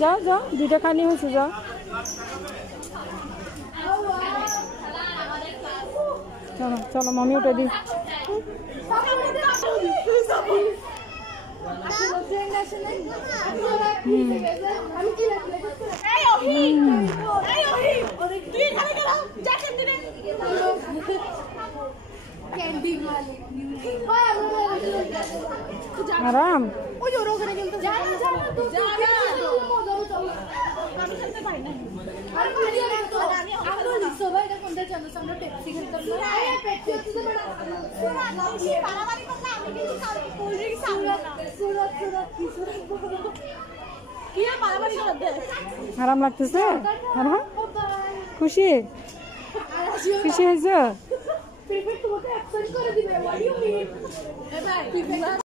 যাও যাও, দুইটা খানি হয়েছে, যাও। চলো চলো, মামি উঠে দিই। আরাম আরাম লাগতেছে। খুশি খুশি হয়েছে।